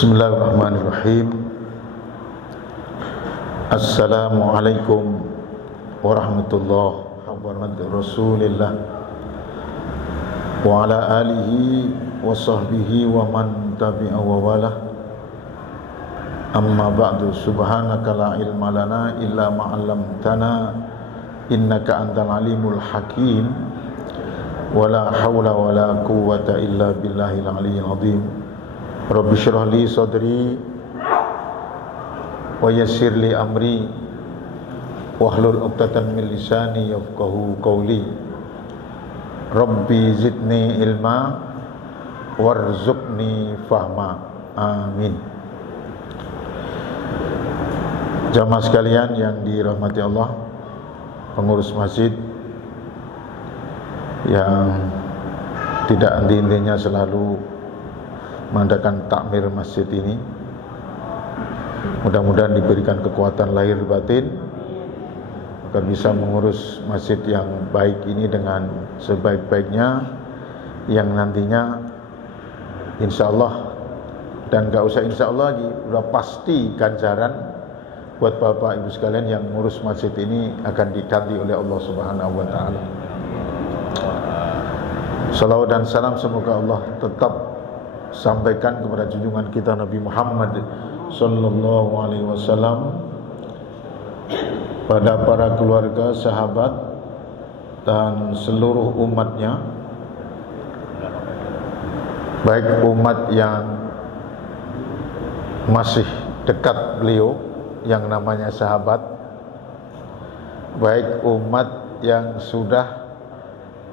Bismillahirrahmanirrahim. Assalamualaikum warahmatullahi wabarakatuh. Rasulillah wa ala alihi wa sahbihi wa man tabi'a wa wala. Amma ba'du. Subhanaka la ilma lana illa ma 'allamtana innaka antal alimul hakim. Wala haula wala quwwata illa billahil aliyyil azim. Rabbi shrah li sadri wa yassir li amri wahlul 'uqdatam min lisani yafqahu qawli. Rabbi zidni ilma warzuqni fahma. Amin. Jamaah sekalian yang dirahmati Allah, pengurus masjid yang tidak henti-hentinya selalu mengadakan takmir masjid ini, mudah-mudahan diberikan kekuatan lahir batin agar bisa mengurus masjid yang baik ini dengan sebaik-baiknya, yang nantinya insya Allah, dan gak usah insya Allah lagi, udah pasti ganjaran buat bapak ibu sekalian yang mengurus masjid ini akan diganti oleh Allah Subhanahu wa ta'ala. Salawat dan salam semoga Allah tetap sampaikan kepada junjungan kita Nabi Muhammad sallallahu alaihi wasallam, pada para keluarga, sahabat dan seluruh umatnya, baik umat yang masih dekat beliau yang namanya sahabat, baik umat yang sudah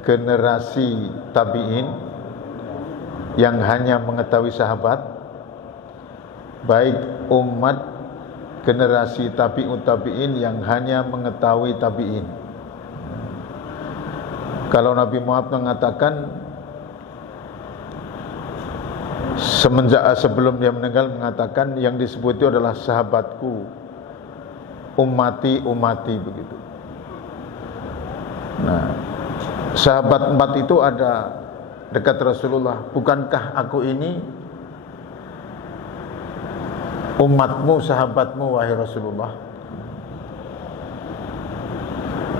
generasi tabi'in yang hanya mengetahui sahabat, baik umat generasi tabi'ut tabi'in yang hanya mengetahui tabi'in. Kalau Nabi Muhammad mengatakan sebelum dia meninggal, mengatakan yang disebut itu adalah sahabatku, ummati begitu. Nah, sahabat empat itu ada dekat Rasulullah. Bukankah aku ini umatmu, sahabatmu wahai Rasulullah?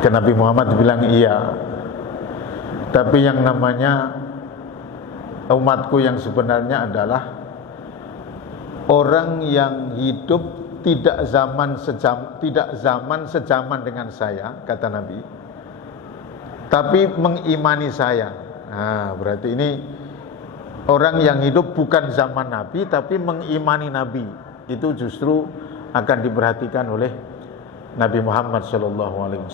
Ke Nabi Muhammad bilang iya, tapi yang namanya umatku yang sebenarnya adalah orang yang hidup tidak zaman sejaman dengan saya, kata Nabi, tapi mengimani saya. Nah, berarti ini orang yang hidup bukan zaman Nabi tapi mengimani Nabi. Itu justru akan diperhatikan oleh Nabi Muhammad SAW.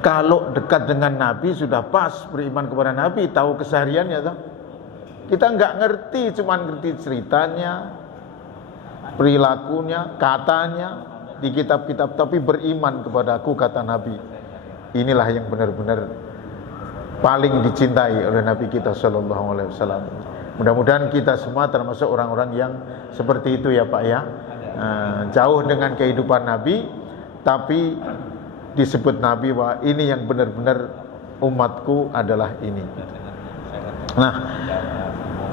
Kalau dekat dengan Nabi sudah pas, beriman kepada Nabi, tahu kesehariannya toh. Kita nggak ngerti, cuman ngerti ceritanya, perilakunya, katanya di kitab-kitab, tapi beriman kepadaku, kata Nabi. Inilah yang benar-benar paling dicintai oleh Nabi kita sallallahu alaihi wasallam. Mudah-mudahan kita semua termasuk orang-orang yang seperti itu ya Pak ya. Jauh dengan kehidupan Nabi, tapi disebut Nabi bahwa ini yang benar-benar umatku adalah ini. Nah,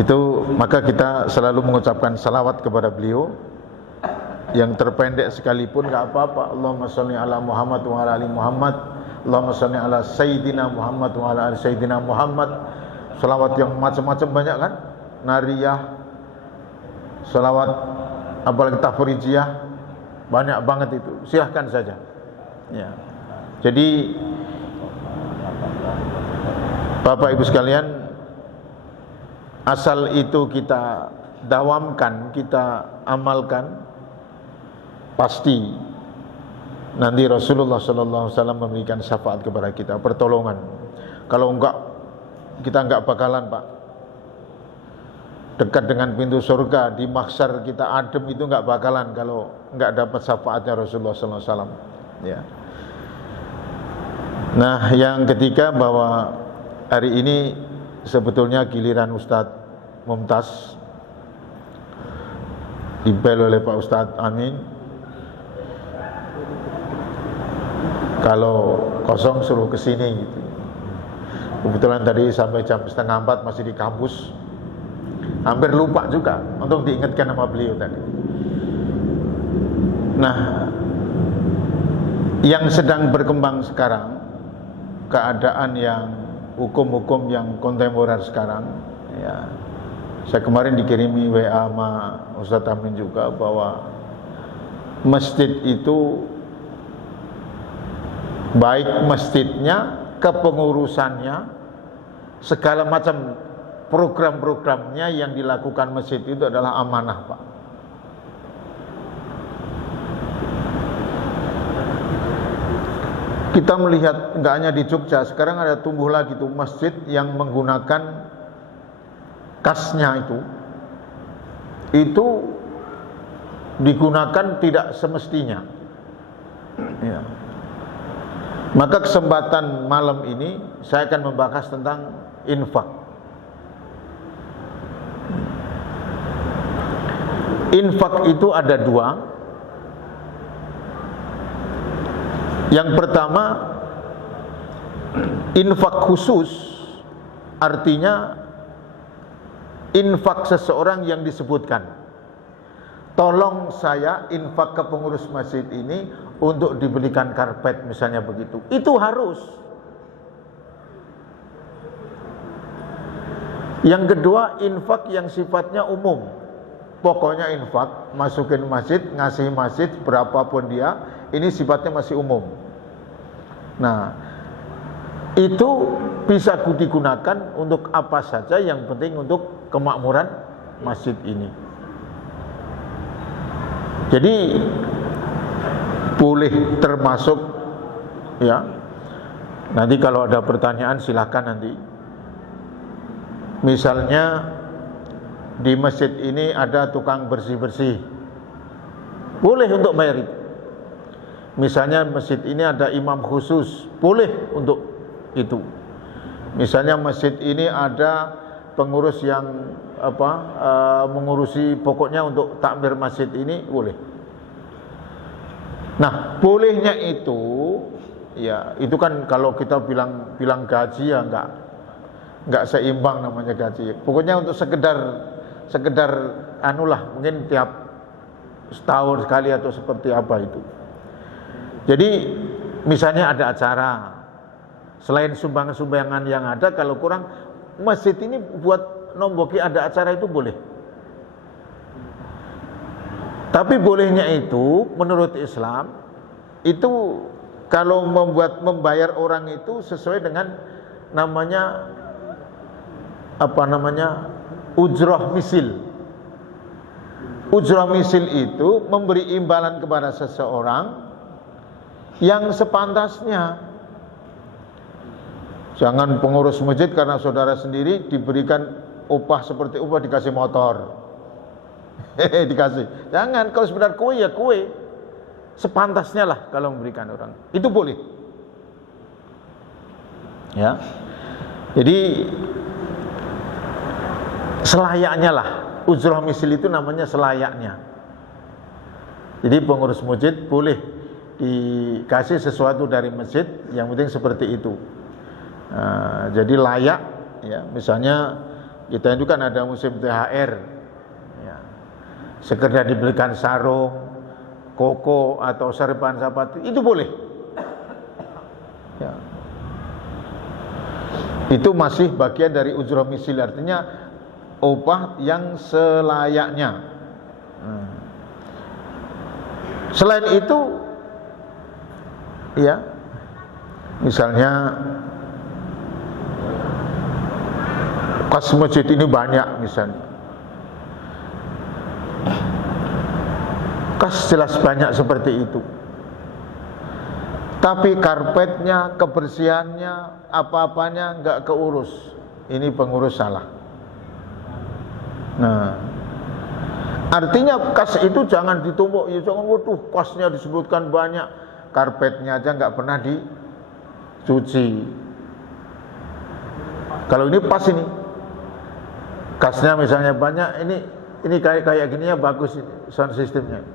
itu maka kita selalu mengucapkan salawat kepada beliau, yang terpendek sekalipun gak apa-apa. Allahumma sholli ala Muhammad wa ala ali Muhammad. Allahumma sholli ala Sayyidina Muhammad wa ala ali Sayyidina Muhammad. Salawat yang macam-macam banyak kan, nariyah, salawat apalagi tafrijiyah, banyak banget itu, silahkan saja ya. Jadi Bapak Ibu sekalian, asal itu kita dawamkan, kita amalkan, pasti nanti Rasulullah SAW memberikan syafaat kepada kita, pertolongan. Kalau enggak, kita enggak bakalan Pak dekat dengan pintu surga, di mahsyar kita adem, itu enggak bakalan kalau enggak dapat syafaatnya Rasulullah SAW ya. Nah, yang ketiga, bahwa hari ini sebetulnya giliran Ustadz Mumtaz, dibel oleh Pak Ustadz Amin. Kalau kosong suruh kesini gitu. Kebetulan tadi sampai jam 3:30 masih di kampus. hampir lupa juga untuk diingatkan nama beliau tadi. Nah, yang sedang berkembang sekarang, keadaan yang hukum-hukum yang kontemporer sekarang, ya, saya kemarin dikirimi WA sama Ustadz Amin juga bahwa masjid itu baik masjidnya, kepengurusannya, segala macam program-programnya yang dilakukan masjid itu adalah amanah, Pak. Kita melihat nggak hanya di Jogja, sekarang ada tumbuh lagi tuh masjid yang menggunakan kasnya itu digunakan tidak semestinya. Ya. Maka kesempatan malam ini saya akan membahas tentang infak. Infak itu ada dua. Yang pertama, infak khusus, artinya infak seseorang yang disebutkan. Tolong saya infak ke pengurus masjid ini untuk dibelikan karpet misalnya begitu. Itu harus. Yang kedua, infak yang sifatnya umum. Pokoknya infak, masukin masjid, ngasih masjid berapapun dia, ini sifatnya masih umum. Nah, itu bisa digunakan untuk apa saja, yang penting untuk kemakmuran masjid ini. Jadi boleh termasuk, ya. Nanti kalau ada pertanyaan silahkan nanti. Misalnya di masjid ini ada tukang bersih-bersih, boleh untuk bayar itu. Misalnya masjid ini ada imam khusus, boleh untuk itu. Misalnya masjid ini ada pengurus yang mengurusi pokoknya untuk takmir masjid ini, boleh. Nah, bolehnya itu, ya itu kan kalau kita bilang gaji ya nggak seimbang namanya gaji. Pokoknya untuk sekedar anulah, mungkin tiap setahun sekali atau seperti apa itu. Jadi misalnya ada acara, selain sumbangan-sumbangan yang ada, kalau kurang masjid ini buat nomboki ada acara itu boleh. Tapi bolehnya itu menurut Islam itu kalau membayar orang itu sesuai dengan namanya ujrah misil. Ujrah misil itu memberi imbalan kepada seseorang yang sepantasnya. Jangan pengurus masjid karena saudara sendiri diberikan upah seperti upah dikasih motor. Dikasih. Jangan, kalau sebenarnya kue ya kue. Sepantasnya lah kalau memberikan orang. Itu boleh. Ya. Jadi selayaknya lah. Ujrah misil itu namanya selayaknya. Jadi pengurus masjid boleh dikasih sesuatu dari masjid, yang penting seperti itu. Jadi layak, ya. Misalnya kita itu kan ada musim THR, ya. Sekedar dibelikan sarung, koko atau serban sepatu, itu boleh. Ya. Itu masih bagian dari ujrah misil, artinya upah yang selayaknya. Selain itu, ya, misalnya kas masjid ini banyak misalnya, kas jelas banyak seperti itu, tapi karpetnya, kebersihannya, apa-apanya nggak keurus, ini pengurus salah. Nah, artinya kas itu jangan ditumpuk, ya jangan, waduh kasnya disebutkan banyak, karpetnya aja nggak pernah dicuci. Kalau ini pas ini, kasnya misalnya banyak, ini kayak gini ya bagus sound systemnya.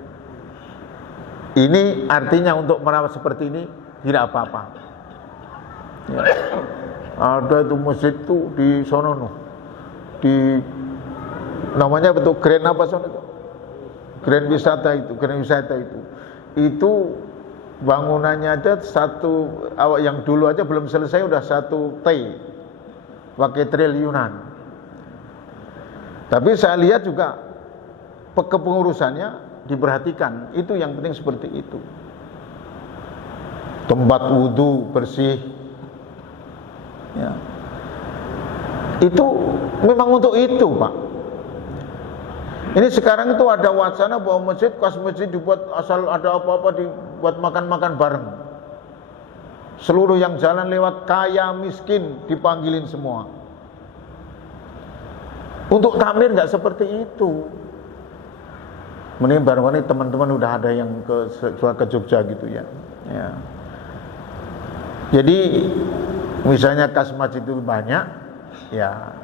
Ini artinya untuk merawat seperti ini tidak apa-apa. Ya. Ada itu masjid tuh di sono di namanya betul grand apa soalnya itu? Grand wisata itu bangunannya aja yang dulu aja belum selesai udah 1 T pakai triliunan. Tapi saya lihat juga kepengurusannya diperhatikan, itu yang penting seperti itu. Tempat wudhu bersih, ya. Itu memang untuk itu, Pak. Ini sekarang itu ada wacana bahwa masjid dibuat asal ada apa-apa dibuat makan-makan bareng. Seluruh yang jalan lewat kaya miskin dipanggilin semua. Untuk takmir nggak seperti itu. Mending baru-baru ini teman-teman udah ada yang ke Jogja gitu ya. Ya. Jadi misalnya kas masjid itu banyak, ya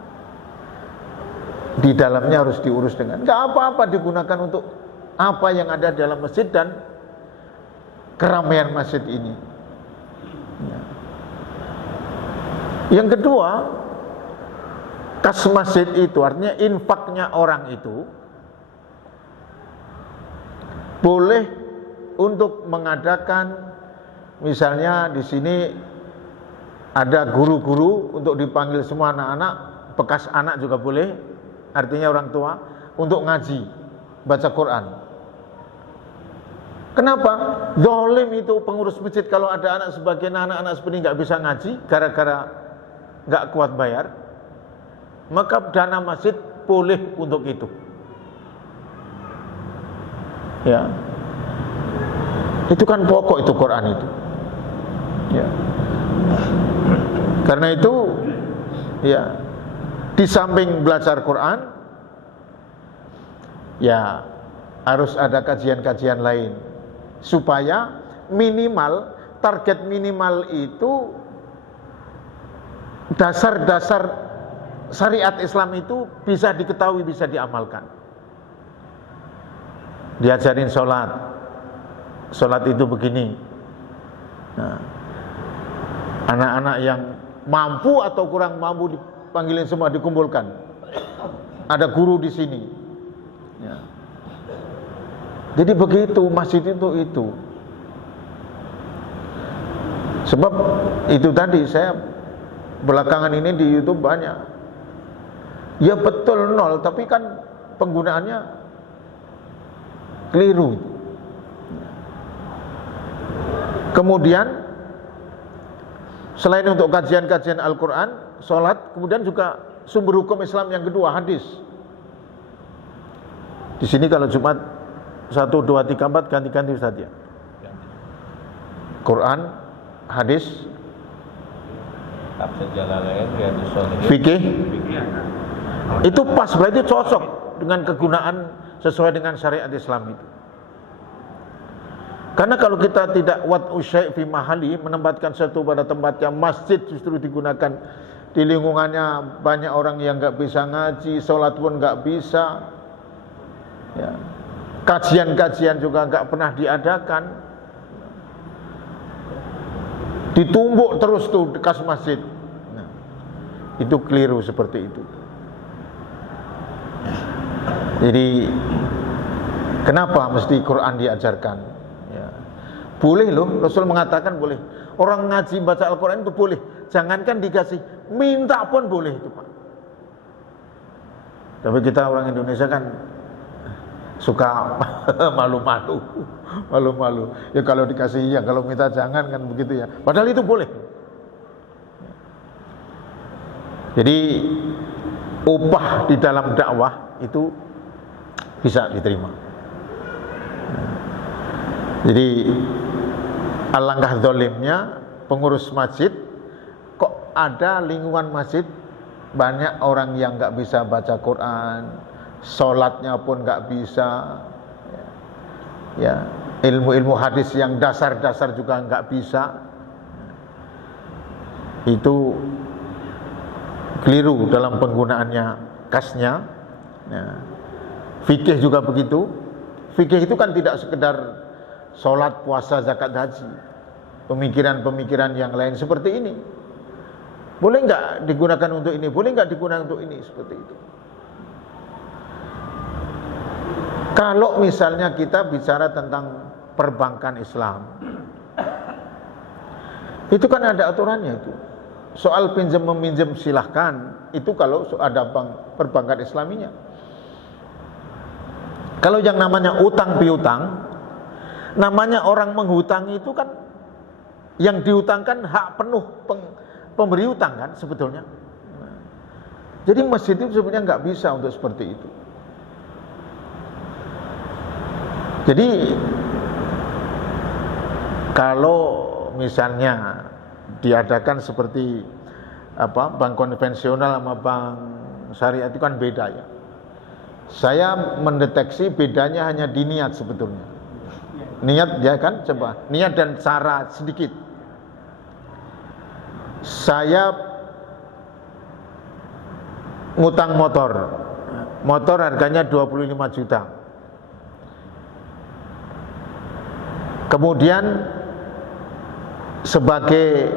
di dalamnya harus diurus dengan nggak apa-apa, digunakan untuk apa yang ada dalam masjid dan keramaian masjid ini. Ya. Yang kedua, kas masjid itu artinya infaknya orang itu boleh untuk mengadakan, misalnya di sini ada guru-guru untuk dipanggil semua anak-anak, bekas anak juga boleh, artinya orang tua, untuk ngaji, baca Quran. Kenapa? Zalim itu pengurus masjid kalau ada anak sebagian anak-anak seperti nggak bisa ngaji gara-gara nggak kuat bayar, maka dana masjid boleh untuk itu. Ya, itu kan pokok itu Quran itu. Ya, karena itu, ya, di samping belajar Quran, ya harus ada kajian-kajian lain supaya minimal target minimal itu dasar-dasar syariat Islam itu bisa diketahui, bisa diamalkan. Diajarin sholat itu begini. Nah, anak-anak yang mampu atau kurang mampu dipanggilin semua, dikumpulkan. Ada guru di sini. Ya. Jadi begitu masjid itu. Sebab itu tadi saya belakangan ini di YouTube banyak. Ya betul nol, tapi kan penggunaannya keliru. Kemudian selain untuk kajian-kajian Al-Quran, sholat, kemudian juga sumber hukum Islam yang kedua, hadis. Di sini kalau Jumat 1, 2, 3, 4 ganti-ganti Ustaz ya. Quran, hadis, fikih. Itu pas, berarti cocok dengan kegunaan sesuai dengan syariat Islam itu. Karena kalau kita tidak wad'u syai' fi mahali, menempatkan sesuatu pada tempatnya, masjid justru digunakan di lingkungannya banyak orang yang nggak bisa ngaji, sholat pun nggak bisa, ya. Kajian-kajian juga nggak pernah diadakan, ditumbuk terus tuh bekas masjid. Nah, itu keliru seperti itu. Jadi kenapa mesti Quran diajarkan? Ya. Boleh loh, Rasul mengatakan boleh. Orang ngaji baca Al-Quran itu boleh. Jangankan dikasih, minta pun boleh itu Pak. Tapi kita orang Indonesia kan suka malu-malu. Ya kalau dikasih ya, kalau minta jangan, kan begitu ya. Padahal itu boleh. Jadi upah di dalam dakwah itu bisa diterima. Jadi alangkah zalimnya pengurus masjid, kok ada lingkungan masjid banyak orang yang nggak bisa baca Quran, sholatnya pun nggak bisa, ya, ilmu-ilmu hadis yang dasar-dasar juga nggak bisa. Itu keliru dalam penggunaannya kasnya. Ya. Fikih juga begitu. Fikih itu kan tidak sekedar sholat, puasa, zakat, haji. Pemikiran-pemikiran yang lain seperti ini. Boleh nggak digunakan untuk ini? Boleh nggak digunakan untuk ini? Seperti itu. Kalau misalnya kita bicara tentang perbankan Islam, itu kan ada aturannya itu. Soal pinjam meminjam silahkan, itu kalau ada perbankan Islaminya. Kalau yang namanya utang piutang, namanya orang menghutang itu kan yang dihutangkan hak penuh pemberi utang kan sebetulnya. Jadi masjid itu sebenarnya nggak bisa untuk seperti itu. Jadi kalau misalnya diadakan seperti bank konvensional sama bank syariah itu kan beda ya. Saya mendeteksi bedanya hanya di niat sebetulnya. Niat ya kan, coba niat dan cara sedikit. Saya ngutang motor harganya 25 juta. Kemudian sebagai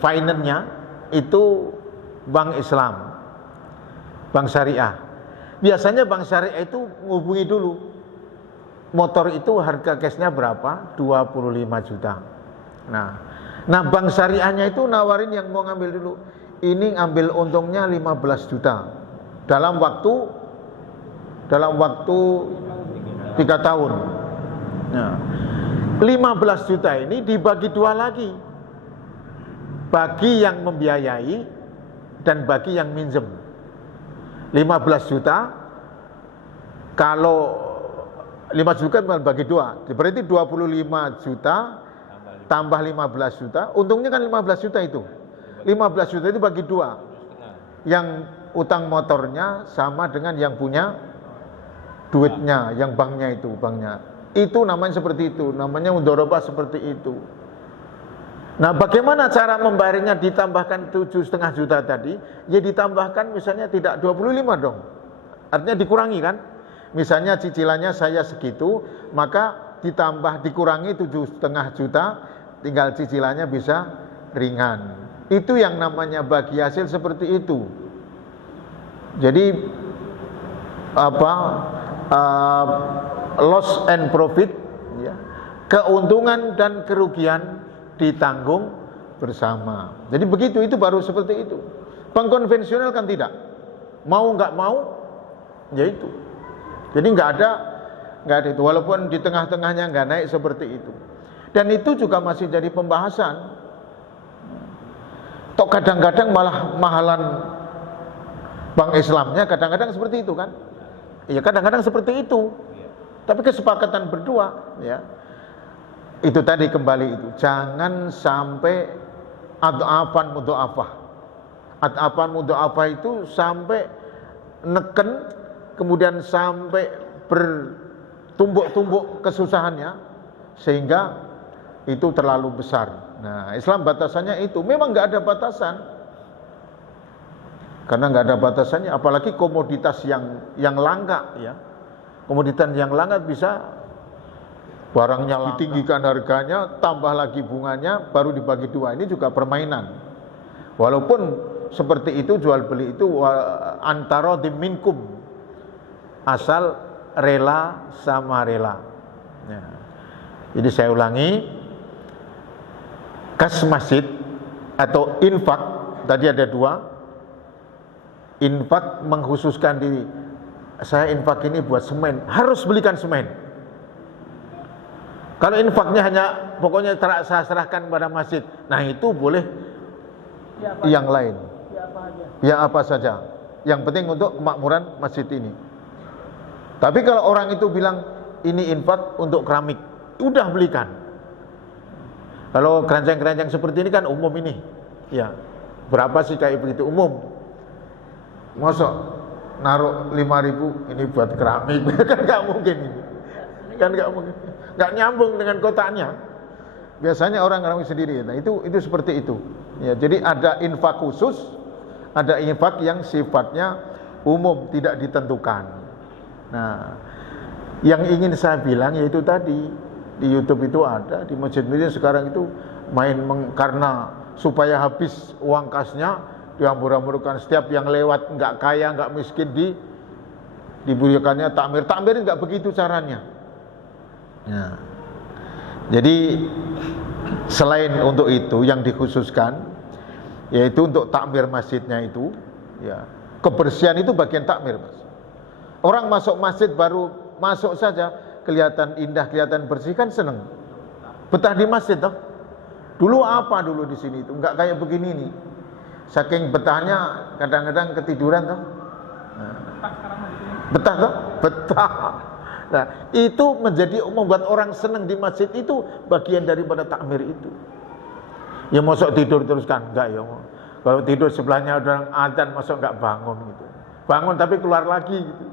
finance-nya itu bank Islam, bank syariah. Biasanya bank syariah itu menghubungi dulu, motor itu harga cashnya berapa? 25 juta. Nah bank syariahnya itu nawarin yang mau ngambil dulu, ini ngambil untungnya 15 juta dalam waktu 3 tahun. Nah, 15 juta ini dibagi dua lagi, bagi yang membiayai dan bagi yang minjem. 15 juta, kalau 5 juta bagi dua, berarti 25 juta tambah 15 juta, untungnya kan 15 juta itu. 15 juta itu bagi dua, yang utang motornya sama dengan yang punya duitnya, yang banknya itu namanya seperti itu, namanya mudharabah seperti itu. Nah, bagaimana cara membayarnya? Ditambahkan 7,5 juta tadi, ya ditambahkan misalnya tidak 25 dong, artinya dikurangi kan. Misalnya cicilannya saya segitu, maka dikurangi 7,5 juta, tinggal cicilannya bisa ringan. Itu yang namanya bagi hasil seperti itu. Jadi loss and profit ya, keuntungan dan kerugian ditanggung bersama. Jadi begitu, itu baru seperti itu. Bank konvensional kan tidak, mau nggak mau ya itu. Jadi nggak ada itu, walaupun di tengah-tengahnya nggak naik seperti itu. Dan itu juga masih jadi pembahasan. Tok kadang-kadang malah mahalan bank Islamnya, kadang-kadang seperti itu kan. Iya, kadang-kadang seperti itu. Tapi kesepakatan berdua ya. Itu tadi kembali itu, jangan sampai ad'afan mudha'afah. Ad'afan mudha'afah itu sampai neken, kemudian sampai bertumbuk-tumbuk kesusahannya sehingga itu terlalu besar. Nah, Islam batasannya itu memang nggak ada batasan. Karena nggak ada batasannya, apalagi komoditas yang langka ya. Komoditas yang langka bisa barangnya ditinggikan harganya, tambah lagi bunganya, baru dibagi dua. Ini juga permainan. Walaupun seperti itu, jual beli itu antara diminkum, asal rela sama rela ya. Jadi saya ulangi, kas masjid atau infak tadi ada dua. Infak mengkhususkan diri, saya infak ini buat semen, harus belikan semen. Kalau infaknya hanya pokoknya saya serahkan pada masjid, nah itu boleh ya, yang lain ya apa saja, yang penting untuk kemakmuran masjid ini. Tapi kalau orang itu bilang ini infak untuk keramik, udah belikan. Kalau keranjang-keranjang seperti ini kan umum ini ya, berapa sih kayak begitu umum. Masa naruh 5.000 ini buat keramik kan nggak mungkin ini, kan nggak mungkin, nggak nyambung dengan kotaknya. Biasanya orang keramik sendiri. Nah itu seperti itu ya. Jadi ada infak khusus, ada infak yang sifatnya umum, tidak ditentukan. Nah yang ingin saya bilang yaitu tadi, di YouTube itu ada, di masjid-masjid sekarang itu karena supaya habis uang kasnya, diambur-amburkan, setiap yang lewat nggak kaya nggak miskin diberikannya takmir. Takmir nggak begitu caranya. Ya. Jadi selain untuk itu yang dikhususkan, yaitu untuk takmir masjidnya itu, ya, kebersihan itu bagian takmir, Mas. Orang masuk masjid baru masuk saja kelihatan indah, kelihatan bersih kan seneng. Betah di masjid toh. Dulu apa dulu di sini itu nggak kayak begini nih. Saking betahnya kadang-kadang ketiduran toh. Nah, betah toh? Betah. Nah, itu menjadi membuat orang senang di masjid itu bagian daripada takmir itu. Ya masuk tidur terus kan enggak ya. Kalau tidur sebelahnya ada orang adzan masuk enggak bangun gitu. Bangun tapi keluar lagi gitu.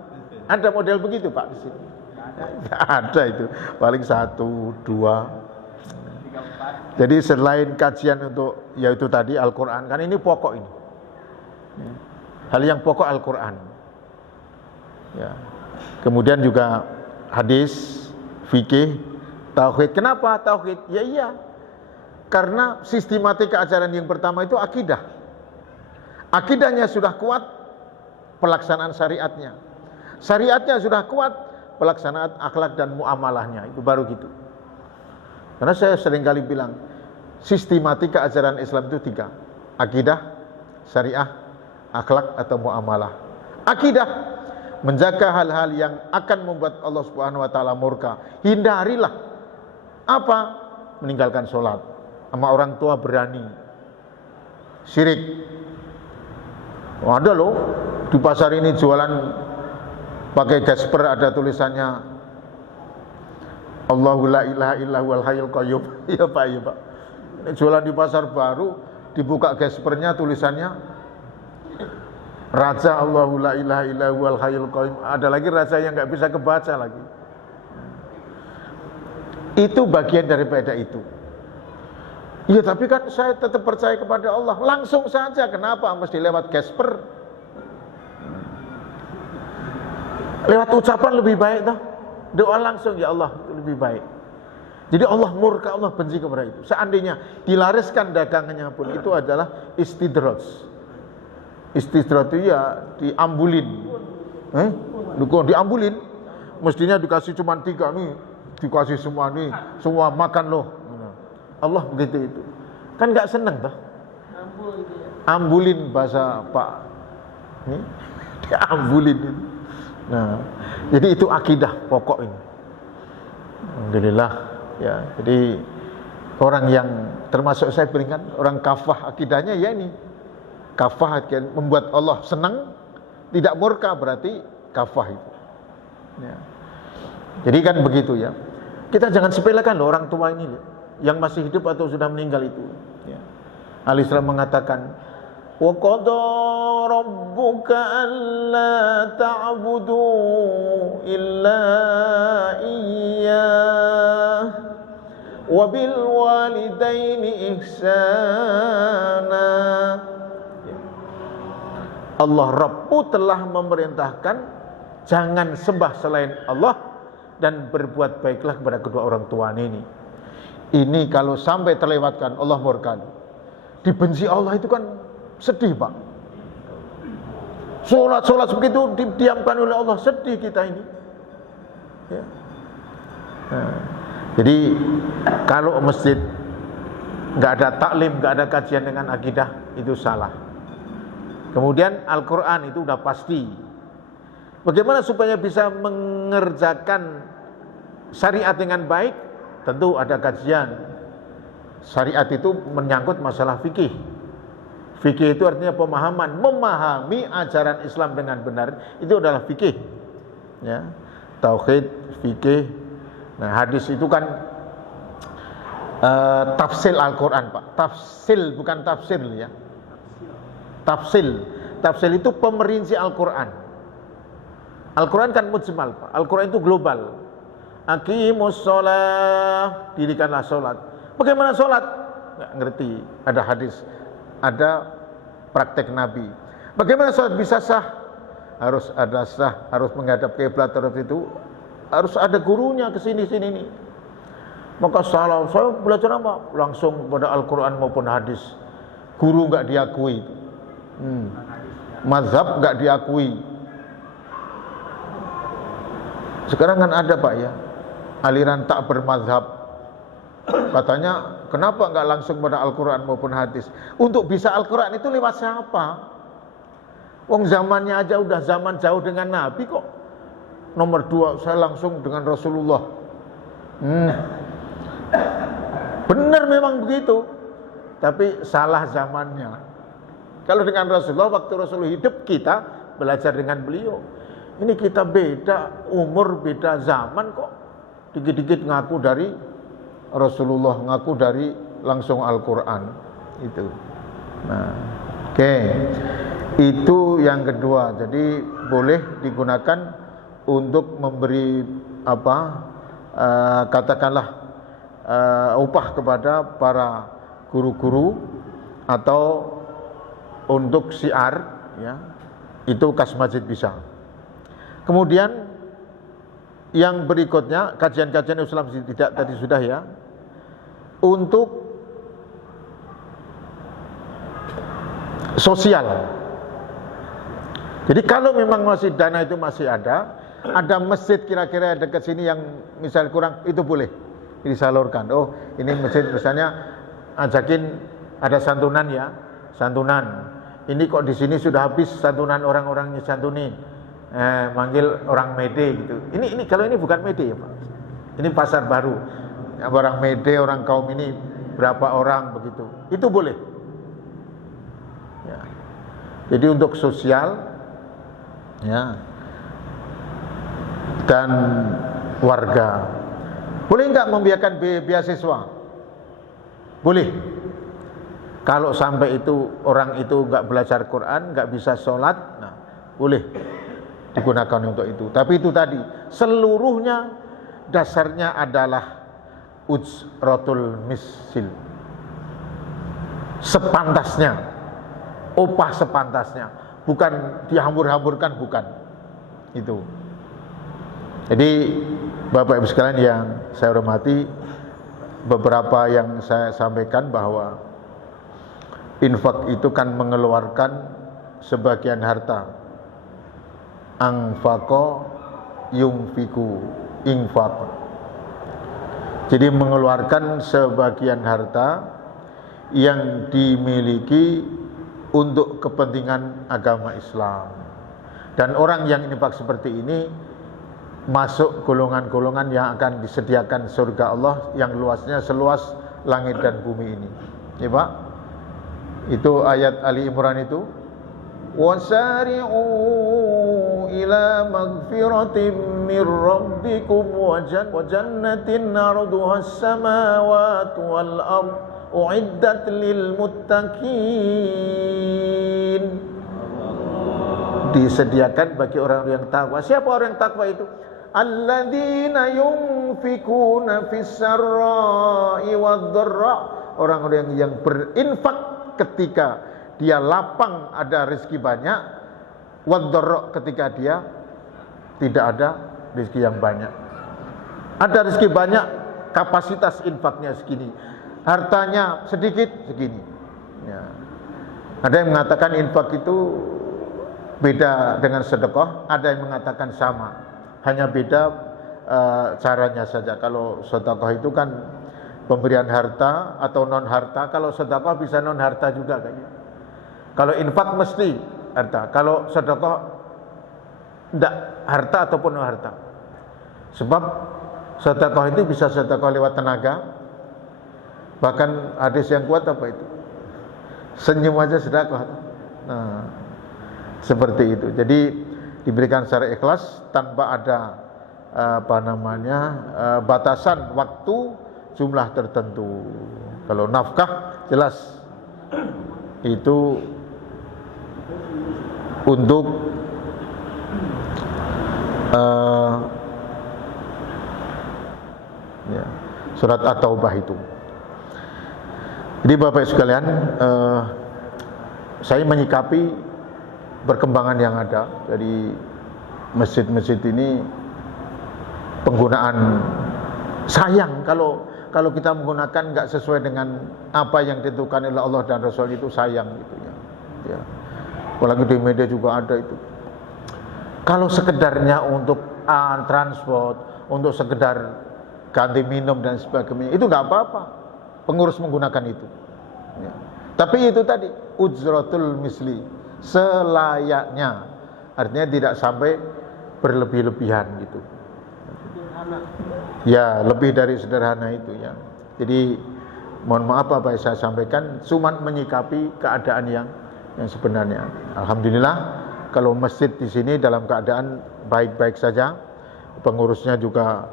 Ada model begitu Pak di sini. Enggak ada itu. Paling 1, 2. Jadi selain kajian untuk yaitu tadi Al-Qur'an, kan ini pokok ini. Hal yang pokok Al-Qur'an. Ya. Kemudian juga hadis, fikih, tauhid. Kenapa tauhid? Ya iya. Karena sistematika ajaran yang pertama itu akidah. Akidahnya sudah kuat, pelaksanaan syariatnya. Syariatnya sudah kuat, pelaksanaan akhlak dan muamalahnya. Itu baru gitu. Karena saya sering kali bilang, sistematika ajaran Islam itu 3. Akidah, syariah, akhlak atau muamalah. Akidah, menjaga hal-hal yang akan membuat Allah Subhanahu wa taala murka. Hindarilah. Apa? Meninggalkan sholat. Sama orang tua berani. Syirik. Ada loh di pasar ini jualan pakai gasper, ada tulisannya Allahu la ilaha illa huwal hayyul qayyum. Iya Pak, iya Pak. Ini jualan di pasar baru, dibuka gaspernya tulisannya Raja Allahu la ilaha illa huwal hayyul qayyum. Ada lagi raja yang enggak bisa kebaca lagi. Itu bagian daripada itu. Iya, tapi kan saya tetap percaya kepada Allah. Langsung saja, kenapa mesti lewat gasper? Lewat ucapan lebih baik toh. Doa langsung, ya Allah, itu lebih baik. Jadi Allah murka, Allah benci kepada itu. Seandainya dilariskan dagangannya pun itu adalah istidraj. Istidraj itu ya diambulin. Diambulin. Mestinya dikasih cuma 3 nih, dikasih semua nih, semua makan loh. Allah begitu itu. Kan enggak seneng toh? Ambulin bahasa Pak. Nih, diambulin itu. Nah, jadi itu akidah pokok ini. Alhamdulillah ya. Jadi orang yang termasuk saya berikan orang kafah akidahnya ya ini. Kafah membuat Allah senang, tidak murka, berarti kafah itu. Ya. Jadi kan begitu ya. Kita jangan sepelekan loh orang tua ini loh, yang masih hidup atau sudah meninggal itu. Ya. Al-Islam mengatakan wa qada rabbuka alla ta'budu illa iyyah wa bil walidaini ihsana. Allah Rabbmu telah memerintahkan jangan sembah selain Allah dan berbuat baiklah kepada kedua orang tua ini. Ini kalau sampai terlewatkan Allah murka. Dibenci Allah itu kan sedih Pak. Sholat begitu didiamkan oleh Allah, sedih kita ini ya. Nah, jadi kalau masjid nggak ada taklim, nggak ada kajian dengan akidah, itu salah. Kemudian Al-Quran itu udah pasti. Bagaimana supaya bisa mengerjakan syariat dengan baik? Tentu ada kajian. Syariat itu menyangkut masalah fikih. Fikih itu artinya pemahaman, memahami ajaran Islam dengan benar, itu adalah fikih. Ya, tauhid, fikih. Nah, hadis itu kan tafsir Al-Quran Pak. Tafsir bukan tafsir ya. Tafsir itu pemerinci Al-Quran. Al-Quran kan mujmal Pak. Al-Quran itu global. Aqimus sholat, dirikanlah sholat. Bagaimana sholat? Nggak ngerti. Ada hadis, ada praktek Nabi. Bagaimana sholat bisa sah? Harus ada sah, harus menghadap kiblat, terus itu harus ada gurunya ke sini-sini nih. Maka salah, saya belajar apa? Langsung pada Al-Quran maupun hadis. Guru nggak diakui. Mazhab nggak diakui. Sekarang kan ada Pak ya, aliran tak bermadzhab. Katanya kenapa nggak langsung pada Al-Quran maupun hadis? Untuk bisa Al-Quran itu lewat siapa? Wong zamannya aja udah zaman jauh dengan Nabi kok. Nomor 2 saya langsung dengan Rasulullah. Benar memang begitu, tapi salah zamannya. Kalau dengan Rasulullah, waktu Rasulullah hidup kita belajar dengan beliau. Ini kita beda umur, beda zaman kok. Dikit-dikit ngaku dari Rasulullah, ngaku dari langsung Al-Quran itu. Nah, oke. Itu yang kedua. Jadi boleh digunakan untuk memberi katakanlah upah kepada para guru-guru atau untuk syiar, ya. Itu kas masjid bisa. Kemudian yang berikutnya, kajian-kajian Islam tidak tadi sudah ya, untuk sosial. Jadi kalau memang masih dana itu masih ada masjid kira-kira dekat sini yang misalnya kurang, itu boleh disalurkan. Oh, ini masjid misalnya ajakin ada santunan ya, santunan. Ini kok di sini sudah habis santunan orang-orangnya santunin. Manggil orang Mede gitu. Ini kalau ini bukan Mede ya Pak. Ini pasar baru. Orang Mede, orang kaum ini berapa orang begitu. Itu boleh. Ya. Jadi untuk sosial, ya, dan warga. Boleh nggak membiarkan beasiswa? Boleh. Kalau sampai itu orang itu nggak belajar Quran, nggak bisa sholat, nah boleh digunakan untuk itu. Tapi itu tadi seluruhnya dasarnya adalah ujratul misil, sepantasnya, upah sepantasnya, bukan dihambur-hamburkan, bukan itu. Jadi Bapak Ibu sekalian yang saya hormati, beberapa yang saya sampaikan bahwa infak itu kan mengeluarkan sebagian harta. Anfaqo yungfiku infaq. Jadi mengeluarkan sebagian harta yang dimiliki untuk kepentingan agama Islam. Dan orang yang infak seperti ini masuk golongan-golongan yang akan disediakan surga Allah yang luasnya seluas langit dan bumi ini. Ya Pak? Itu ayat Ali Imran itu. Wasari'u ila magfiratin min rabbikum wa jannatin 'arduha as-samawati wal ard u'iddat lil muttaqin. Disediakan bagi orang yang takwa. Siapa orang yang takwa itu? Alladzina yunfikuna fis sarra'i wad dharra. Orang-orang yang berinfak ketika dia lapang ada rezeki banyak, wadorok ketika dia tidak ada rezeki yang banyak. Ada rezeki banyak, kapasitas infaknya segini, hartanya sedikit segini. Ya. Ada yang mengatakan infak itu beda dengan sedekah, ada yang mengatakan sama, hanya beda caranya saja. Kalau sedekah itu kan pemberian harta atau non harta, kalau sedekah bisa non harta juga kayaknya. Kalau infak mesti harta, kalau sedekah tidak harta ataupun non harta. Sebab sedekah itu bisa sedekah lewat tenaga. Bahkan hadis yang kuat apa itu? Senyum aja sedekah. Nah, seperti itu. Jadi diberikan secara ikhlas tanpa ada batasan waktu, jumlah tertentu. Kalau nafkah jelas itu untuk surat At-Taubah itu. Jadi Bapak sekalian, saya menyikapi perkembangan yang ada. Jadi masjid-masjid ini penggunaan, sayang kalau kita menggunakan nggak sesuai dengan apa yang ditentukan oleh Allah dan Rasul, itu sayang gitu ya. Apalagi di media juga ada itu. Kalau sekedarnya untuk transport, untuk sekedar ganti minum dan sebagainya, itu nggak apa-apa. Pengurus menggunakan itu. Ya. Tapi itu tadi ujratul misli, selayaknya, artinya tidak sampai berlebih-lebihan gitu. Ya, lebih dari sederhana itu ya. Jadi mohon maaf apa yang saya sampaikan, cuma menyikapi keadaan yang sebenarnya. Alhamdulillah kalau masjid di sini dalam keadaan baik-baik saja. Pengurusnya juga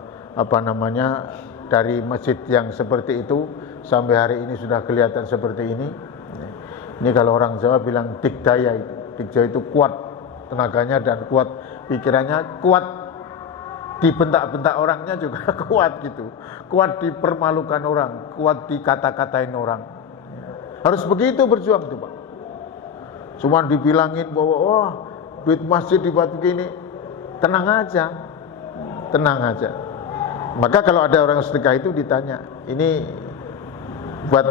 dari masjid yang seperti itu sampai hari ini sudah kelihatan seperti ini. Ini kalau orang Jawa bilang dikdaya itu. Dikdaya itu kuat tenaganya dan kuat pikirannya, kuat dibentak-bentak orangnya juga kuat gitu. Kuat dipermalukan orang, kuat dikata-katain orang. Harus begitu berjuang tuh Pak. Cuma dibilangin bahwa wah, duit masjid dibuat begini, tenang aja. Tenang aja. Maka kalau ada orang sedekah itu ditanya, ini buat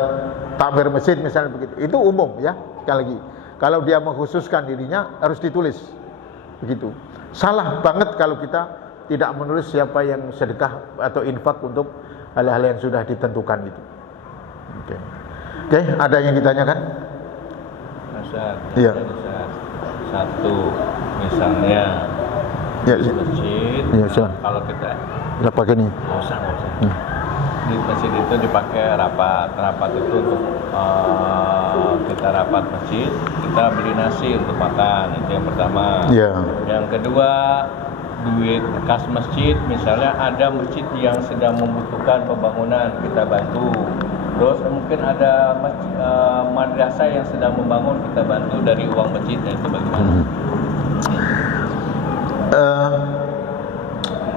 takmir masjid misalnya begitu. Itu umum ya, sekali lagi. Kalau dia mengkhususkan dirinya harus ditulis. Begitu. Salah banget kalau kita tidak menulis siapa yang sedekah atau infak untuk hal-hal yang sudah ditentukan itu. Oke, ada yang ditanyakan? Ustaz, iya. Satu, misalnya ya, masjid, ya, kalau kita pakai ini. Nggak usah. Di masjid itu dipakai rapat itu untuk kita rapat masjid, kita beli nasi untuk makan, itu yang pertama. Ya. Yang kedua, duit kas masjid, misalnya ada masjid yang sedang membutuhkan pembangunan, kita bantu. Terus mungkin ada madrasah yang sedang membangun, kita bantu dari uang masjid, dan itu bagaimana?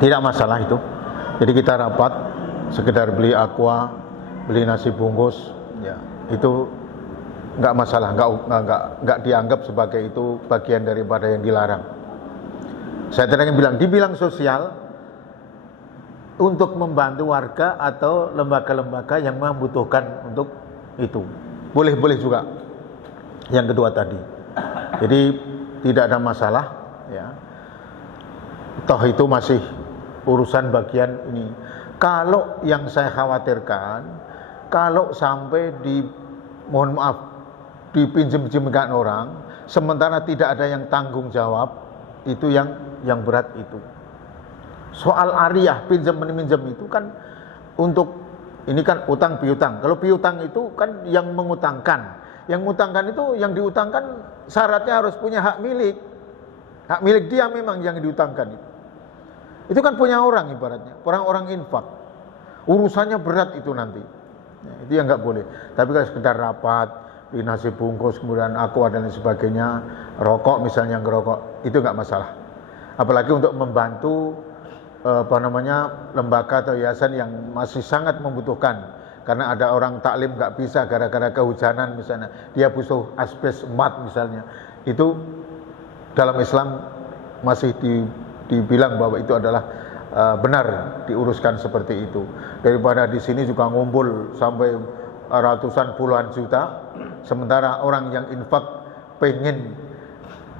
Tidak masalah itu. Jadi kita rapat sekedar beli aqua, beli nasi bungkus, ya itu nggak masalah, nggak dianggap sebagai itu bagian daripada yang dilarang. Saya tadi dibilang sosial untuk membantu warga atau lembaga-lembaga yang membutuhkan untuk itu. Boleh juga. Yang kedua tadi. Jadi tidak ada masalah ya. Toh itu masih urusan bagian ini. Kalau yang saya khawatirkan, kalau sampai mohon maaf, dipinjam-pinjamkan orang, sementara tidak ada yang tanggung jawab, itu yang berat itu. Soal ariyah pinjam-minjam itu kan untuk ini kan utang piutang. Kalau piutang itu kan yang mengutangkan. Yang mengutangkan itu yang diutangkan syaratnya harus punya hak milik. Hak milik dia memang yang diutangkan itu. Itu kan punya orang ibaratnya, orang-orang infak. Urusannya berat itu nanti. Ya, itu yang nggak boleh. Tapi kalau sekedar rapat, beli nasi bungkus, kemudian aqua dan sebagainya, rokok misalnya ngerokok, itu nggak masalah. Apalagi untuk membantu lembaga atau yayasan yang masih sangat membutuhkan, karena ada orang taklim nggak bisa gara-gara kehujanan misalnya, dia butuh asbes mat misalnya, itu dalam Islam masih dibilang bahwa itu adalah benar diuruskan seperti itu, daripada di sini juga ngumpul sampai ratusan puluhan juta, sementara orang yang infak pengen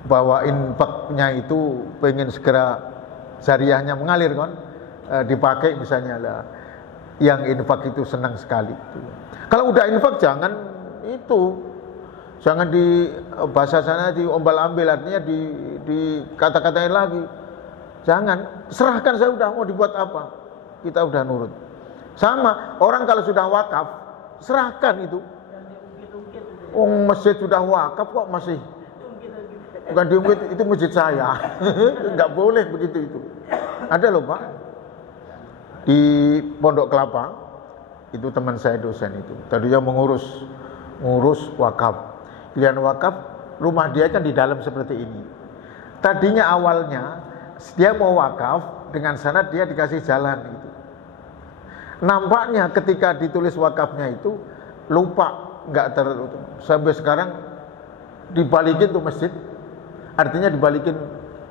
bahwa infaknya itu pengen segera jariahnya mengalir kan, dipakai misalnya lah, yang infak itu senang sekali. Kalau udah infak jangan di bahasa sana diombal-ambil, artinya di kata-katain lagi. Jangan, serahkan, saya udah mau dibuat apa, kita udah nurut. Sama orang kalau sudah wakaf, serahkan itu. Masjid sudah wakaf kok masih bukan diungkit, itu masjid saya. Enggak boleh begitu itu. Ada loh Pak, di Pondok Kelapa, itu teman saya dosen itu. Tadinya ngurus wakaf. Pilihan wakaf, rumah dia kan di dalam seperti ini. Tadinya awalnya dia mau wakaf, dengan sanad dia dikasih jalan itu. Nampaknya ketika ditulis wakafnya itu lupa, sampai sekarang dibalikin tuh masjid. Artinya dibalikin,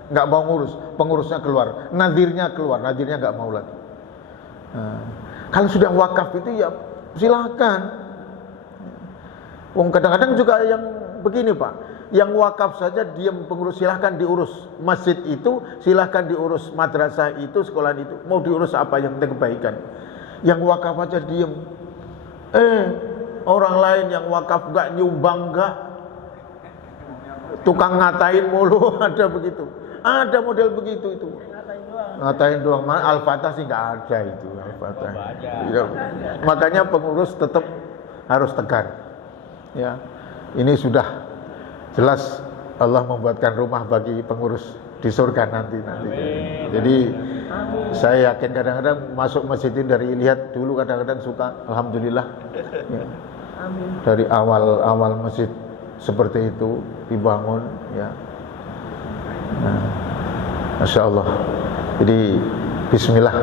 nggak mau ngurus, pengurusnya keluar, nadirnya nggak mau lagi. Kalau sudah wakaf itu ya silakan. Kadang-kadang juga yang begini Pak, Yang wakaf saja diam, pengurus silahkan diurus. Masjid itu silahkan diurus, madrasah itu, sekolah itu, mau diurus apa yang penting kebaikan. Yang wakaf aja diam. Orang lain yang wakaf gak nyumbang gak, tukang ngatain mulu, ada begitu. Ada model begitu itu. Ngatain doang. Al-Fatah sih gak ada itu. Al-Fatah. Ya. Makanya pengurus tetap harus tegar. Ya, ini sudah jelas Allah membuatkan rumah bagi pengurus di surga nanti. Jadi saya yakin kadang-kadang masuk masjid ini dari lihat dulu kadang-kadang suka, alhamdulillah. Ya. Dari awal masjid seperti itu dibangun, ya. Nah, Masya Allah. Jadi Bismillah,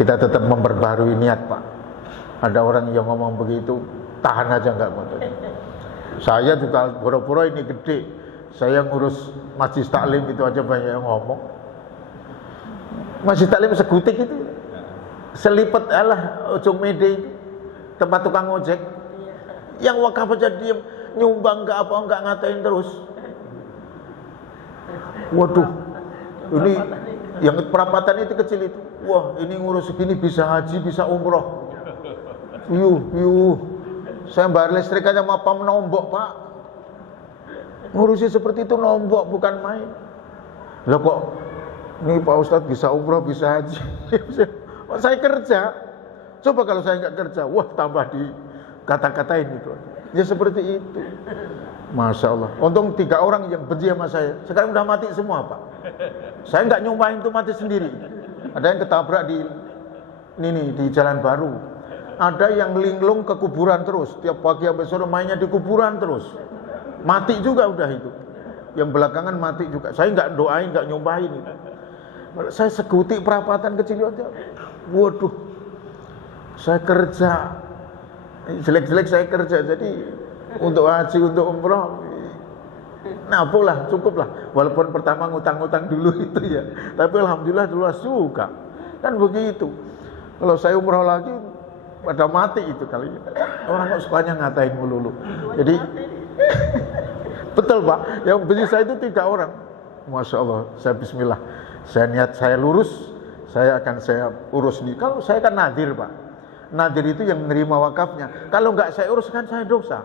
kita tetap memperbarui niat, Pak. Ada orang yang ngomong begitu, tahan aja nggak mau. Saya juga pura-pura ini gede, saya ngurus Masjid Taklim itu aja banyak yang ngomong. Masjid Taklim segutik itu, selipet ujung mede itu, tempat tukang ojek. Yang wakaf aja diem, nyumbang nggak apa, nggak ngatain terus. Waduh, ini yang perapatan itu kecil itu, wah ini ngurus segini bisa haji, bisa umroh. Saya bayar listrik aja mapa nombok, Pak. Ngurusi seperti itu nombok, bukan main. Loh kok ini Pak Ustadz bisa umroh, bisa haji. Saya kerja. Coba kalau saya nggak kerja, wah tambah di kata-katain itu. Ya seperti itu. Masya Allah. Untung 3 orang yang benci sama saya, sekarang udah mati semua, Pak. Saya nggak nyumpahin itu mati sendiri. Ada yang ketabrak di Jalan Baru. Ada yang linglung ke kuburan terus, tiap pagi sampai sore mainnya di kuburan terus. Mati juga udah itu. Yang belakangan mati juga. Saya nggak doain, nggak nyumpahin itu. Saya segutik perapatan kecil aja. Waduh, saya kerja. Jelek-jelek saya kerja. Jadi untuk haji, untuk umroh, nah apalah, cukuplah. Walaupun pertama ngutang-ngutang dulu itu ya. Tapi alhamdulillah dulu suka. Kan begitu. Kalau saya umroh lagi, pada mati itu kali. Orang kok sukanya ngatain melulu. Jadi betul, Pak. Yang benci saya itu 3 orang. Masya Allah. Saya Bismillah. Saya niat saya lurus. Saya urus nih. Kalau saya kan nadir, Pak. Nadir itu yang menerima wakafnya. Kalau nggak saya urus kan saya dosa.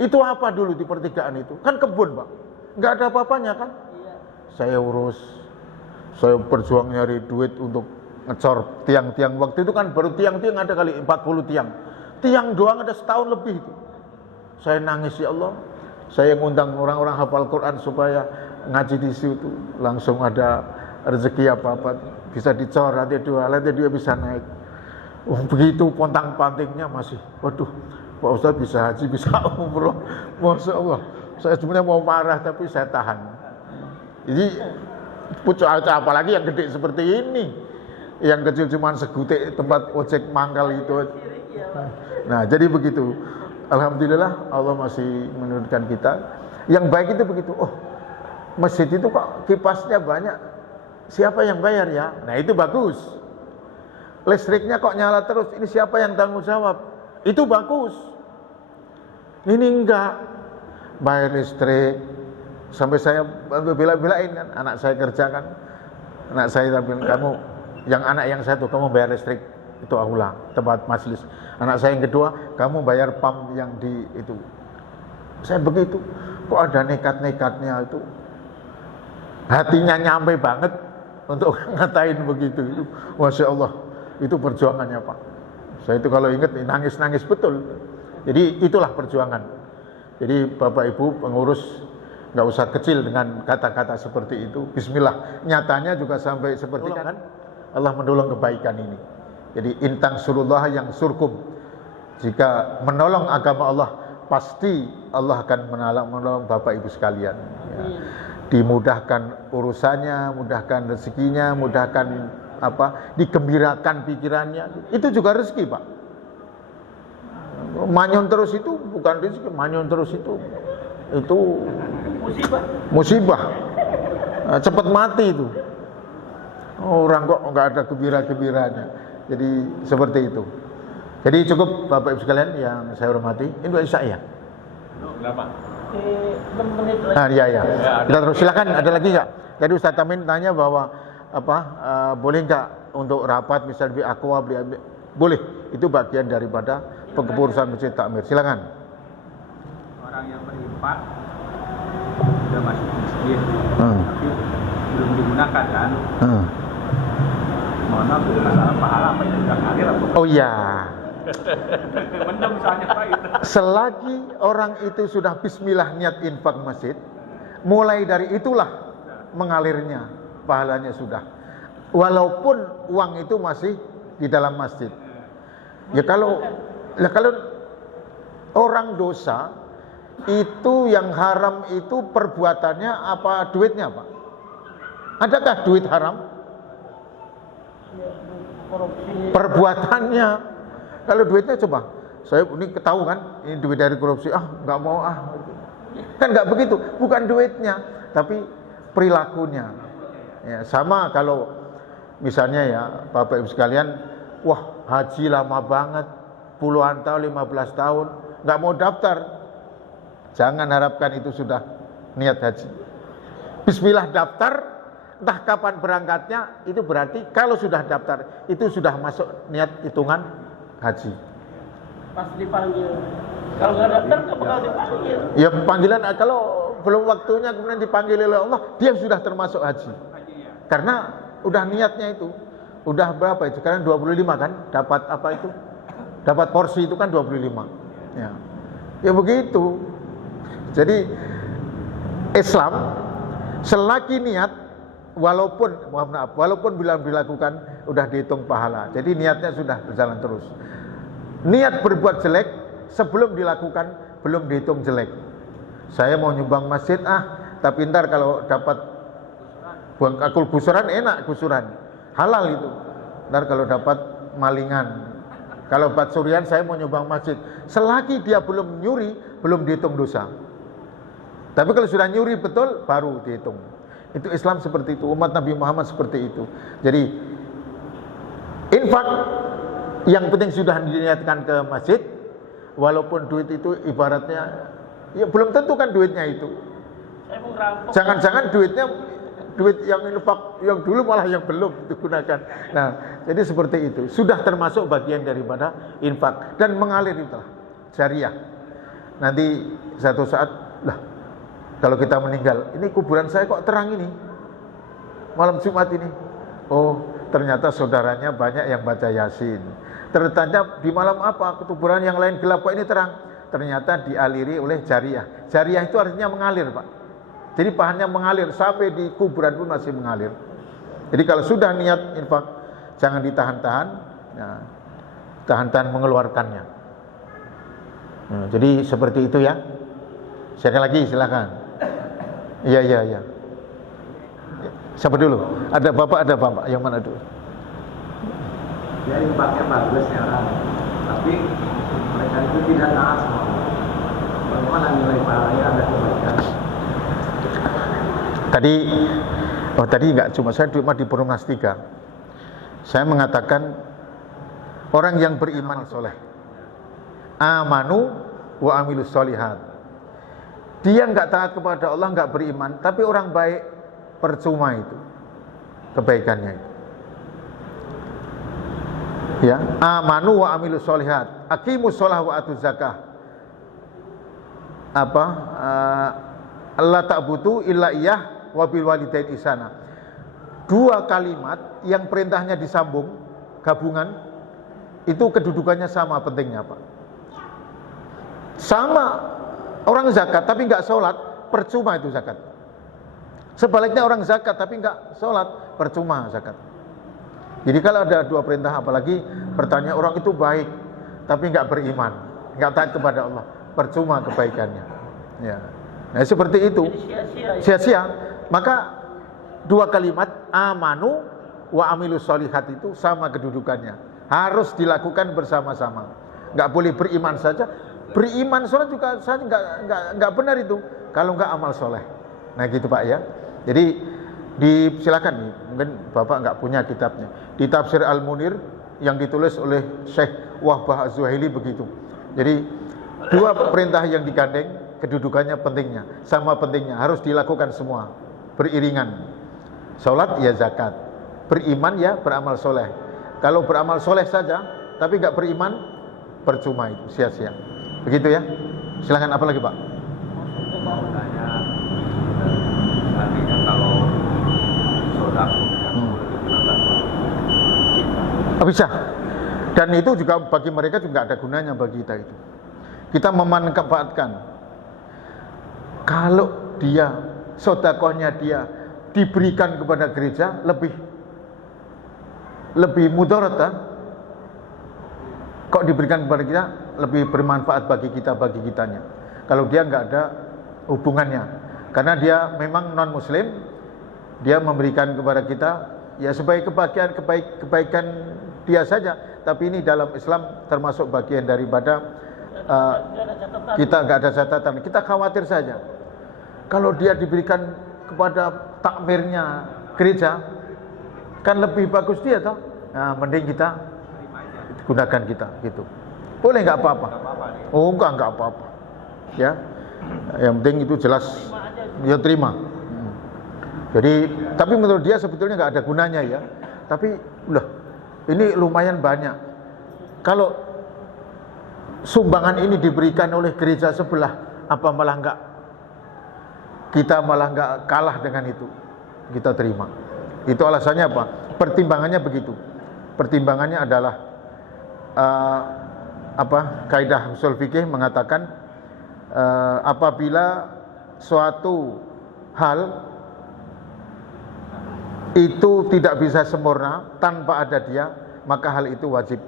Itu apa dulu di pertigaan itu? Kan kebun, Pak. Nggak ada apa-apanya kan? Saya urus. Saya berjuang nyari duit untuk ngecor tiang-tiang. Waktu itu kan baru tiang-tiang ada kali 40 tiang. Tiang doang ada setahun lebih itu. Saya nangis, ya Allah. Saya ngundang orang-orang hafal Quran supaya ngaji di situ. Langsung ada rezeki apa-apa bisa dicor, lantai 2 bisa naik. Begitu pontang-pantingnya masih. Waduh, Pak Ustadz bisa haji, bisa umroh. Masya Allah. Saya sebenarnya mau marah tapi saya tahan. Jadi pucuk apalagi yang gede seperti ini. Yang kecil cuma segutik tempat ojek mangkal itu. Nah, jadi begitu. Alhamdulillah Allah masih menurunkan kita. Yang baik itu begitu. Oh, masjid itu kok kipasnya banyak. Siapa yang bayar ya? Nah, itu bagus. Listriknya kok nyala terus. Ini siapa yang tanggung jawab? Itu bagus. Ini enggak. Bayar listrik. Sampai saya bela-belain kan. Anak saya kerjakan. Anak saya bilang, anak yang satu, kamu bayar listrik itu aula, tempat majelis. Anak saya yang kedua, kamu bayar pam yang di itu. Saya begitu. Kok ada nekat-nekatnya itu. Hatinya nyampe banget untuk ngatain begitu. Itu, Masya Allah. Itu perjuangannya, Pak. Saya itu kalau ingat nangis-nangis betul. Jadi itulah perjuangan. Jadi Bapak Ibu pengurus nggak usah kecil dengan kata-kata seperti itu. Bismillah. Nyatanya juga sampai seperti kan Allah menolong kebaikan ini. Jadi intang surullah yang surkum. Jika menolong agama Allah, pasti Allah akan menolong Bapak Ibu sekalian. Ya. Dimudahkan urusannya, mudahkan rezekinya, mudahkan digembirakan pikirannya. Itu juga rezeki, Pak. Manyun terus itu bukan rezeki, manyun terus itu musibah. Cepat mati itu. Orang kok nggak ada gembira-gembiranya. Jadi seperti itu. Jadi cukup Bapak Ibu sekalian yang saya hormati. Ini doa saya. Kenapa? Masih 6 menit lagi. Nah, iya. Ya, Kita terus silakan. Ada lagi nggak? Tadi Ustaz Tamin tanya bahwa boleh nggak untuk rapat misalnya beli aqua, boleh. Itu bagian daripada pengepurusan masjid takmir. Silakan. Orang yang berinfak sudah masuk masjid, tapi belum digunakan kan? Mohon maaf, itu masalah pahala apa yang sudah ngalir apa? Oh iya. Mendem misalnya Pak itu. Selagi orang itu sudah bismillah niat infak masjid, mulai dari itulah mengalirnya, pahalanya sudah. Walaupun uang itu masih di dalam masjid. Ya kalau orang dosa itu yang haram itu perbuatannya apa duitnya, Pak? Adakah duit haram? Perbuatannya. Kalau duitnya coba, saya ini ketahui kan, ini duit dari korupsi, nggak mau kan nggak begitu, bukan duitnya, tapi perilakunya. Ya, sama kalau misalnya ya Bapak Ibu sekalian, wah haji lama banget, puluhan tahun, 15 tahun, nggak mau daftar, jangan harapkan itu sudah niat haji. Bismillah daftar, entah kapan berangkatnya, itu berarti kalau sudah daftar, itu sudah masuk niat hitungan haji. Pas dipanggil. Kalau nggak daftar nggak bakal dipanggil. Ya panggilan kalau belum waktunya kemudian dipanggil oleh Allah, dia sudah termasuk haji. Karena udah niatnya itu. Udah berapa itu? Sekarang 25 kan? Dapat apa itu? Dapat porsi itu kan 25. Ya. Ya begitu. Jadi Islam selagi niat walaupun bila dilakukan udah dihitung pahala. Jadi niatnya sudah berjalan terus. Niat berbuat jelek sebelum dilakukan belum dihitung jelek. Saya mau nyumbang masjid tapi ntar kalau dapat buang akul gusuran enak gusuran. Halal itu. Ntar kalau dapat malingan. Kalau buat surian saya mau nyumbang masjid. Selagi dia belum nyuri belum dihitung dosa. Tapi kalau sudah nyuri betul baru dihitung. Itu Islam seperti itu, umat Nabi Muhammad seperti itu. Jadi infak yang penting sudah diniatkan ke masjid, walaupun duit itu ibaratnya ya belum tentu kan duitnya itu. Jangan-jangan duit yang infak yang dulu malah yang belum digunakan. Nah, jadi seperti itu. Sudah termasuk bagian daripada infak dan mengalir itulah jariah. Nanti satu saat kalau kita meninggal, ini kuburan saya kok terang ini malam Jumat ini. Oh, ternyata saudaranya banyak yang baca Yasin. Ternyata di malam apa kuburan yang lain gelap kok ini terang. Ternyata dialiri oleh jariah. Jariah itu artinya mengalir, Pak. Jadi pahalanya mengalir sampai di kuburan pun masih mengalir. Jadi kalau sudah niat infak, jangan ditahan-tahan. Nah, tahan-tahan mengeluarkannya. Nah, jadi seperti itu ya. Sekali lagi silakan. Iya. Siapa dulu? Ada bapak yang mana dulu? Ya infaknya bagus ya orang, tapi mereka itu tidak taat semua. Bagaimana nilai pahalanya ada kebaikan? Tadi enggak cuma saya di Perumnas 3. Saya mengatakan orang yang beriman soleh, amanu wa amilus solihat. Dia enggak taat kepada Allah, enggak beriman, tapi orang baik, percuma itu kebaikannya itu. Ya, amanu wa amilus solihat, aqimus sholah wa atuz zakah. Allah ta'budu illa iyyah wa bil walidain ihsana. Dua kalimat yang perintahnya disambung, gabungan, itu kedudukannya sama pentingnya, Pak. Sama orang zakat tapi enggak sholat, percuma itu zakat. Sebaliknya orang zakat tapi enggak sholat, percuma zakat. Jadi kalau ada dua perintah, apalagi pertanyaan orang itu baik tapi enggak beriman, enggak taat kepada Allah, percuma kebaikannya. Ya. Nah, seperti itu. Sia-sia. Maka dua kalimat amanu wa amilus solihat itu sama kedudukannya. Harus dilakukan bersama-sama. Enggak boleh beriman saja. Beriman sholat juga saya enggak benar itu kalau enggak amal soleh. Nah gitu Pak ya. Jadi silakan nih, mungkin Bapak enggak punya kitabnya. Di Tafsir Al-Munir yang ditulis oleh Syekh Wahbah Az-Zuhaili begitu. Jadi dua perintah yang digandeng, kedudukannya, pentingnya, sama pentingnya, harus dilakukan semua beriringan. Sholat ya zakat, beriman ya beramal soleh. Kalau beramal soleh saja tapi nggak beriman, percuma itu, sia-sia. Begitu ya. Silakan, apa lagi Pak? Mau tanya, artinya kalau sodako yang digunakan Bisa. Dan itu juga bagi mereka juga ada gunanya bagi kita itu. Kita memanfaatkan. Kalau dia sodakohnya dia diberikan kepada gereja lebih mudarat kan? Kok diberikan kepada kita lebih bermanfaat bagi kita, bagi kitanya. Kalau dia nggak ada hubungannya, karena dia memang non muslim, dia memberikan kepada kita ya sebagai kebaikan dia saja. Tapi ini dalam Islam termasuk bagian daripada kita nggak ada catatan. Kita khawatir saja kalau dia diberikan kepada takmirnya gereja, kan lebih bagus dia toh. Nah, mending kita gunakan kita gitu. Boleh nggak apa-apa? Oh enggak apa-apa. Ya, yang penting itu jelas dia terima. Jadi, tapi menurut dia sebetulnya nggak ada gunanya ya. Tapi, ini lumayan banyak. Kalau sumbangan ini diberikan oleh gereja sebelah, apa malah nggak? Kita malah nggak kalah dengan itu. Kita terima. Itu alasannya apa? Pertimbangannya begitu. Pertimbangannya adalah kaidah usul fikih mengatakan apabila suatu hal itu tidak bisa sempurna tanpa ada dia, maka hal itu wajib.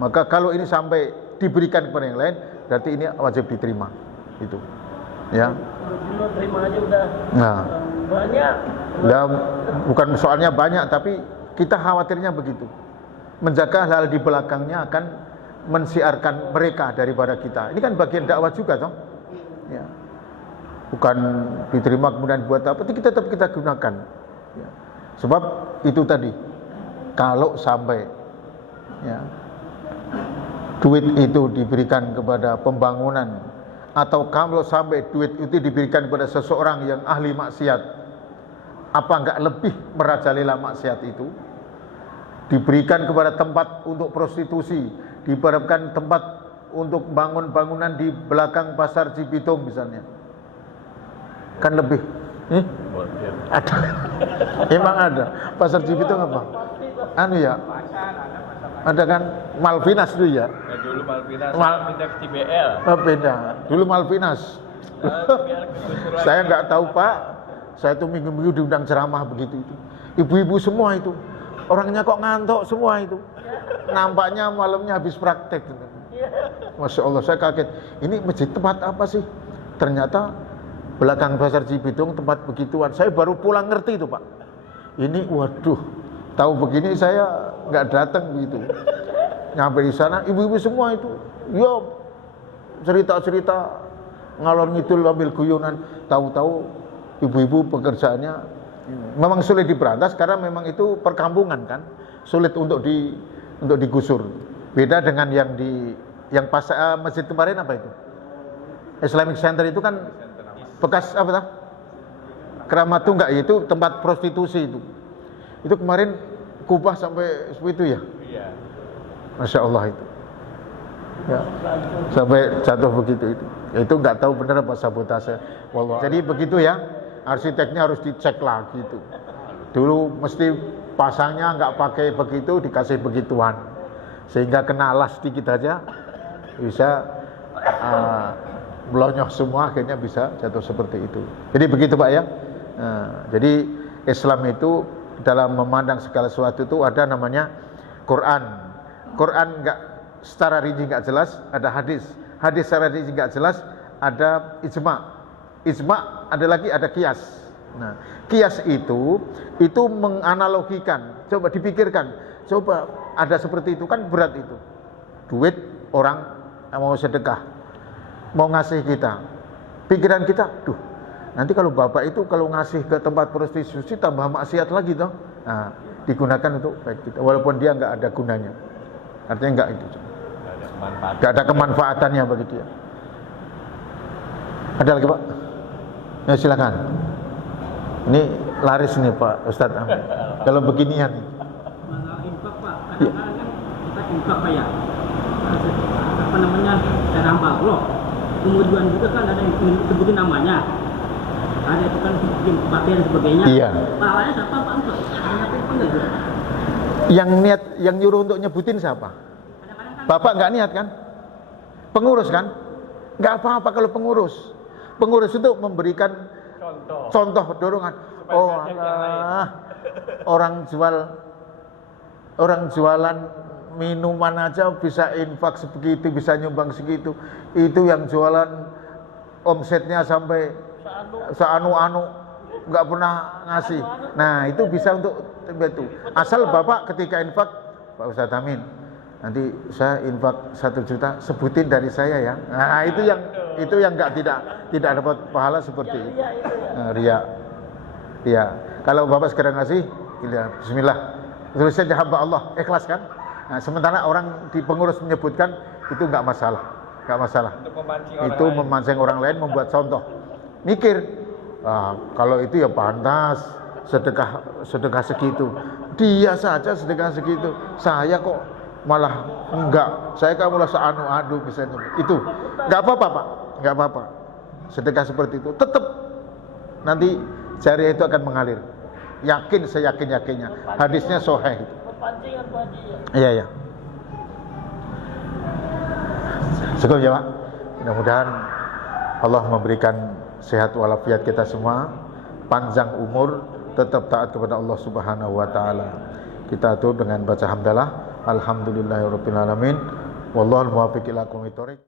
Maka kalau ini sampai diberikan kepada yang lain, berarti ini wajib diterima. Itu. Ya. Kalau terima aja udah banyak. Ya, bukan soalnya banyak, tapi kita khawatirnya begitu. Menjaga hal di belakangnya akan mensiarkan mereka daripada kita. Ini kan bagian dakwah juga toh. Ya. Bukan diterima kemudian buat apa, tapi tetap kita gunakan. Ya. Sebab itu tadi, kalau sampai ya, duit itu diberikan kepada pembangunan, atau kalau sampai duit itu diberikan kepada seseorang yang ahli maksiat, apa enggak lebih merajalela maksiat itu? Diberikan kepada tempat untuk prostitusi, diberikan tempat untuk bangun bangunan di belakang pasar Cibitung misalnya, kan lebih ada. Emang ada pasar Cibitung apa? Anu ya, ada kan Malvinas dulu ya. Dulu Malvinas, pindah ke CBL. Beda. Dulu Malvinas. Saya nggak tahu Pak. Saya tuh minggu-minggu diundang ceramah begitu itu. Ibu-ibu semua itu. Orangnya kok ngantuk semua itu. Nampaknya malamnya habis praktek. Masya Allah, saya kaget. Ini masjid tempat apa sih? Ternyata belakang pasar Cibitung tempat begituan. Saya baru pulang ngerti itu Pak. Ini waduh, tahu begini saya nggak datang begitu. Nyampe di sana ibu-ibu semua itu, yo cerita-cerita ngalor ngidul ambil guyonan. Tahu-tahu ibu-ibu pekerjaannya memang sulit diberantas karena memang itu perkampungan kan, sulit untuk digusur. Beda dengan yang pas masjid kemarin apa itu? Islamic Center itu kan bekas apa tah? Keramat Tunggak itu tempat prostitusi itu. Itu kemarin kubah sampai seperti itu ya. Iya. Masya Allah itu. Ya. Sampai jatuh begitu itu. Itu nggak tahu benar apa sabotase. Wallah. Jadi begitu ya. Arsiteknya harus dicek lagi itu. Dulu mesti pasangnya nggak pakai begitu, dikasih begituan. Sehingga kena las dikit aja bisa blonyoh semua, akhirnya bisa jatuh seperti itu. Jadi begitu Pak ya. Jadi Islam itu dalam memandang segala sesuatu itu ada namanya Quran. Quran nggak secara rinci nggak jelas, ada hadis. Hadis secara rinci nggak jelas, ada ijma. Ijma ada kias. Nah, kias itu menganalogikan. Coba dipikirkan. Coba ada seperti itu kan berat itu. Duit orang mau sedekah, mau ngasih kita. Pikiran kita, nanti kalau bapak itu kalau ngasih ke tempat prostitusi tambah maksiat lagi toh. Nah, digunakan untuk baik kita. Walaupun dia nggak ada gunanya. Artinya nggak itu. Nggak ada kemanfaatannya bagi dia. Ada lagi Pak? Ya silakan. Ini laris nih Pak Ustadz Amin. Kalau beginian. Masalah infak Pak, kadang-kadang kan kita infak Pak ya. Apa namanya, cara hamba Allah. Kemudian juga kan ada yang sebutin namanya. Ada itu kan bikin kebaktian dan sebagainya. Iya. Pahalanya siapa Pak? Ngapain apa enggak? Yang niat, yang nyuruh untuk nyebutin siapa? Kadang-kadang kan Bapak nggak niat kan? Pengurus kan? Nggak apa-apa kalau pengurus. Pengurus itu memberikan contoh dorongan. Oh Allah, orang jualan minuman aja bisa infak sebegitu, bisa nyumbang segitu. Itu yang jualan omsetnya sampai seanu-anu nggak pernah ngasih. Nah itu bisa untuk itu. Asal Bapak ketika infak, Pak Ustadz Amin, nanti saya infak 1 juta, sebutin dari saya ya. Nah itu yang tidak dapat pahala seperti itu. Ria. Kalau Bapak sekarang ngasih, Bismillah, tulis saja hamba Allah, ikhlas kan? Nah, sementara orang di pengurus menyebutkan itu nggak masalah. Itu memancing orang lain, membuat contoh. Mikir, kalau itu ya pantas sedekah segitu. Dia saja sedekah segitu, saya kok malah enggak. Saya kan malah seanu-anu misalnya. Itu nggak apa-apa Pak, nggak apa-apa. Sedekah seperti itu tetap nanti jariah itu akan mengalir. Yakin, seyakin-yakinnya. Hadisnya sahih. perpancingan Pak Haji ya. Iya. Cukup ya Pak. Mudah-mudahan Allah memberikan sehat walafiat kita semua, panjang umur, tetap taat kepada Allah Subhanahu wa taala. Kita tutup dengan baca hamdalah. Alhamdulillahirabbil alamin. Wallahul muwaffiq ila aqwamit thoriq.